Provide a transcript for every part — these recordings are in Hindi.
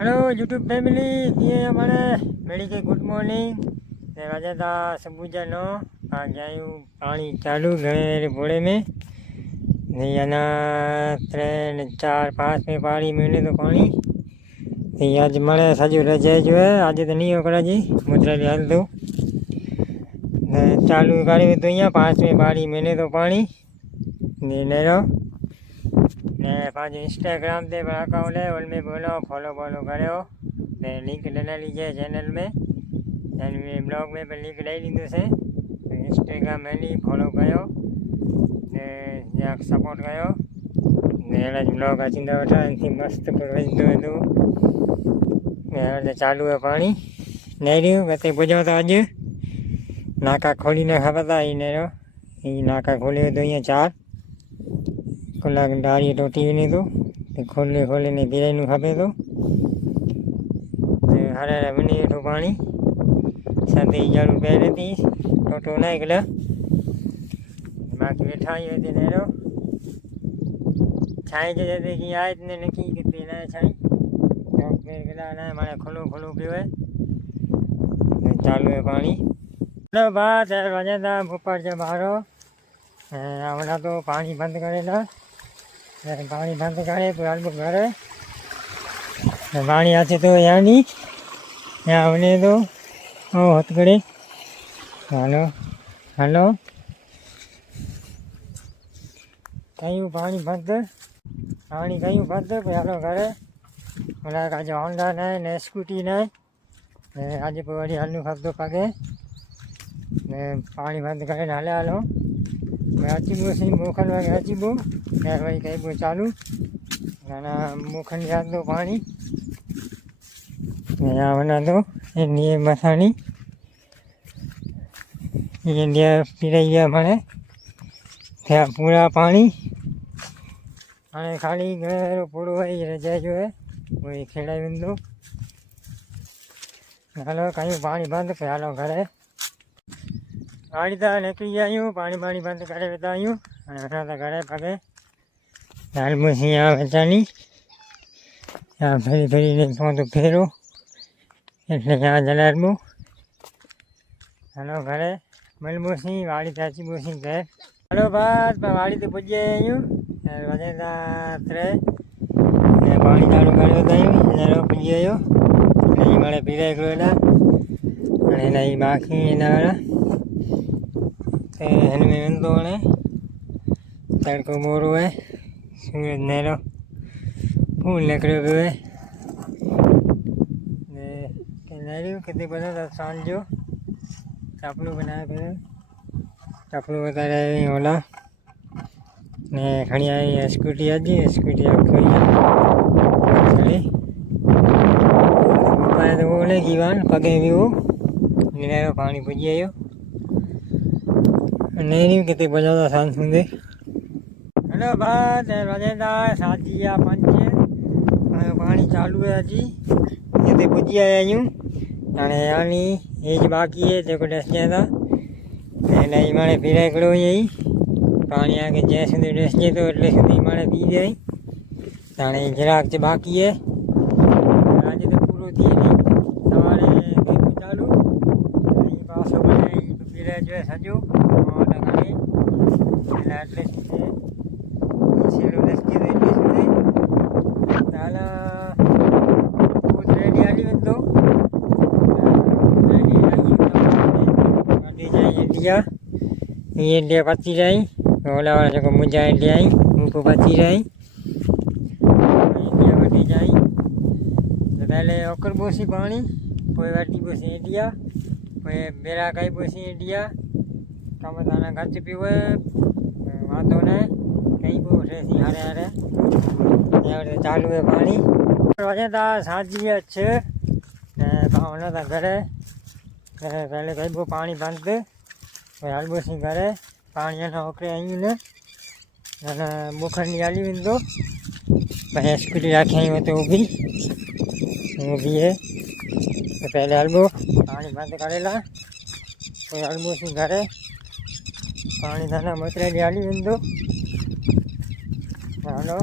हेलो यूट्यूब फैमिली कीअं हमारे मेरी के गुड मॉर्निंग वजह था सुबह जा 9 आज आयूं पानी चालू घणे बोड़े में नहीं अना 3 4 5 में पानी मिले तो पानी नहीं आज मरे सजो रजाई जो है आज तो नहीं होकर जी मुद्रा हल दो चालू गाड़ी में तो यहाँ 5 में पानी मिले तो पानी नहीं रहो ने पाँच इंस्टाग्राम पे अकाउंट है उनमें बोलो फॉलो करो ने लिंक डाल लीजिए चैनल में ब्लॉग में लिंक डाल दी से इंस्टाग्राम में नहीं फॉलो करो ने सपोर्ट करो ने ब्लॉग अची वठा इनकी मस्त पर चालू है पानी नेरियो कते पुजो तो अज नाका खोली न खबर था नाका खोले तो यहाँ 4 कलाक डारी टोटी नहीं तो खोले ने पीराई न खपे तो हरे बनी वेठो पानी सर्दी जाड़ू पहले थी टोटो ना एकला बाकी वेठा ही होते नेरो छाई जो जैसे कि आए इतने नकी कितने ना छाई तो फिर गला ना हमारे खुलो पियो है चालू है पानी तो बात है वजह था ऊपर से बाहरो हमारा तो पानी बंद करेला पानी बंद करे तो घरे पानी आते तो यहाँ नहीं यहाँ हमने तो ओ हथकड़े हेलो हेलो कहीं पानी बंद हालो घरे बोला आज होंडा ने स्कूटी ने आज वही हलू खपो पगे पानी बंद करे हाले हालो अचीबो सी मोखन वगे अचीबो वही कईबो चालू ना मोखन याद दो पानी यहाँ बना दो ये मसानी ये इंडिया पी रही है हमारे पूरा पानी हाँ खाली घर पूरा है रजाई जो है वही खेड़ा बिंदु हलो कहीं पानी बंद पे हालो घरे गाड़ी तो निकली आयूँ पानी बंद करे वेठा आयूँ असां तो घरे पगे हाल मुसी यहाँ वेचानी यहाँ फेरी ने तो फेरो એટલે यहाँ जलाड़बो हलो घरे मिलबोसी वाड़ी ते अचीबोसी घर हलो बस वाड़ी ते पुॼी आयूं वञे था 3 पानी चालू कर्यो अथई हींअर पुॼी वियो हिन माणे पीराए हिकिड़ो हेॾा हाणे हिन जी बाक़ी हिन वारा हिन में वेंदो हाणे तड़को मोरो है सूरज नेरो फूल निकिरियो पियो है नेरियो किथे बनो था सांझ जो चपलू बनाए पियो चपलू बता रहे ओला ने खड़ी आई स्कूटी अज स्कूटी रखी चली पाए तो वो ले जीवान पगे भी वो नेरो पानी पुजी आयो नहीं कितने बजा था सांस सुनते हेलो बात वजह 7 या 5 पानी चालू है अजी कितने पुजी आया यूँ हाँ यानी एज बाकी है जो डस जाए था नहीं माने पीरा करो यही पानी आके जै सुधी डस जाए तो एट सुधी माने पी जाए हाँ जराक च बाकी है आज तो पूरा थी नहीं सवारे चालू पासो पीरा जो है सजो इंडिया पची रही ओला वाला जो मुझा इंडिया आई उनको पची रही इंडिया वठी जाई तो पहले ओकर बोसी पानी पोइ वठी बोसी इंडिया पोइ बेरा कई बोसी इंडिया कम थाना गच पियो वांधो न कई पो रेसी हारे चालू है पानी वजह था साझी अच्छे होना था घरे पहले कई पो पानी बंद हलबोसी घरे पानी ना ओकरे आई ने मोखन हली वेंदो भाई स्कूटी रखी आई तो वो भी है तो पहले हलबो पानी बंद करेला कोई हलबोसी घरे पानी थाना मोकरे हली वेंदो हलो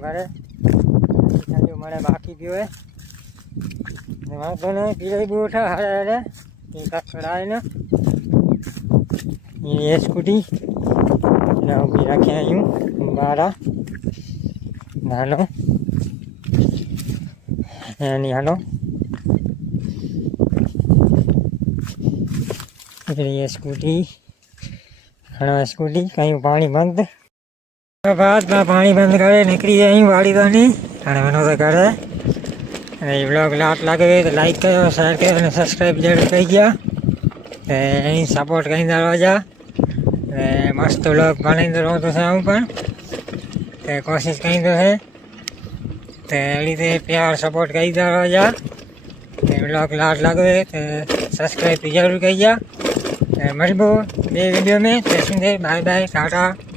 घरे जो मारे बाकी पियो है વાંધો નહીં પીલાઈ બહુ ઉઠા હારે હારે એ કાકડાય ને એ સ્કૂટી ઉભી રાખી આવ્યું બારા હાલો એની હાલો એ સ્કૂટી હણા સ્કૂટી કहीं પાણી બંધ બાદમાં પાણી બંધ કરે નીકળી જાય વાળી દોની અને મને તો કરે અને એ બ્લોગ લાટ લાગે તો લાઈક કર્યો શેર કર્યો અને સબસ્ક્રાઈબ જરૂર કરી ગયા એની સપોર્ટ કરી દરવા જા મસ્ત બ્લોગ બનાવી દો તો છે હું પણ તે કોશિશ કરી દો છે તે એ રીતે પ્યાર સપોર્ટ કરી દરવા જા બ્લોગ लाट लगे तो सब्सक्राइब जरूर करिए मिलबो बे वीडियो में बाय बाय टाटा।